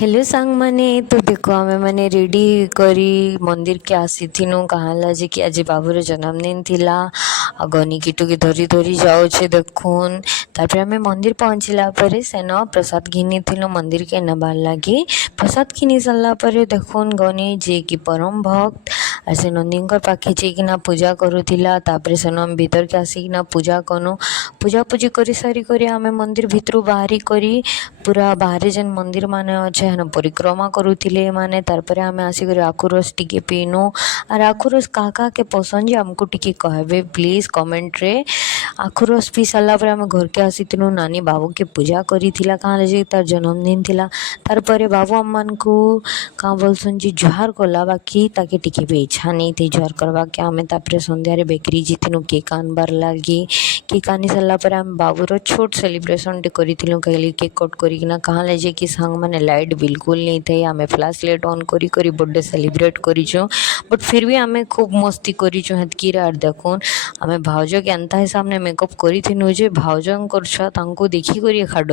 Hello सांग माने तो देखो आमे माने रेडी करी मंदिर के आसी थिनु कहाला जे कि आज बाबूर जन्मदिन थिला गनी किटू के धरी धरी जाऊे देखुन तापर आमे मंदिर पहुँचला परे सेन प्रसाद घिनी थिलु मंदिर के नबार लगी प्रसाद घिनी सारा पर देखुन गनी जे कि परम भक्त और से नंदी पाखे जाइकिना पूजा करूला तापर सेन आम भीतर के आसिकिना पूजा कनु पूजा पूजी कर सारी करी आमे मंदिर भितर बाहरी करी पूरा बाहर जेन मंदिर माने अच्छे हेन परिक्रमा करुले माने तारपर आमे आसिक आखु रस टिके पीनु और आखु रस क्या के पसंद जे आमको टिके कहबे प्लीज कमेंट रे। आखु रस पी सारा पर आमे घर के आसी नानी बाबू के पूजा करी थिला कहाँ जे तार जन्मदिन थिला तारपर बाबू अम्मान को कहाँ बोलसन जी जुहार कला बाकी ताके टिके भी इच्छा नहीं थी जुहार करवा के आमे तापर संध्यारे बेकरी जीथिनु केक आनबार लगी केक आनी सारा पर आम बाबूर छोट सेलिब्रेशन करी कहली केक कट करिकिना कहाँ ले कि सांग माने लाइट बिल्कुल नहीं थे आमे फ्लैश लाइट ऑन करी करी बर्थडे सेलिब्रेट करिचु बट फिर भी आमे खूब मस्ती करिचु हेतकी आर देखुन आमे भाउज के एंता हिसाब ने मेकअप करी थिनु जे भाउजंकर छुआ तांको देखी करी खाडो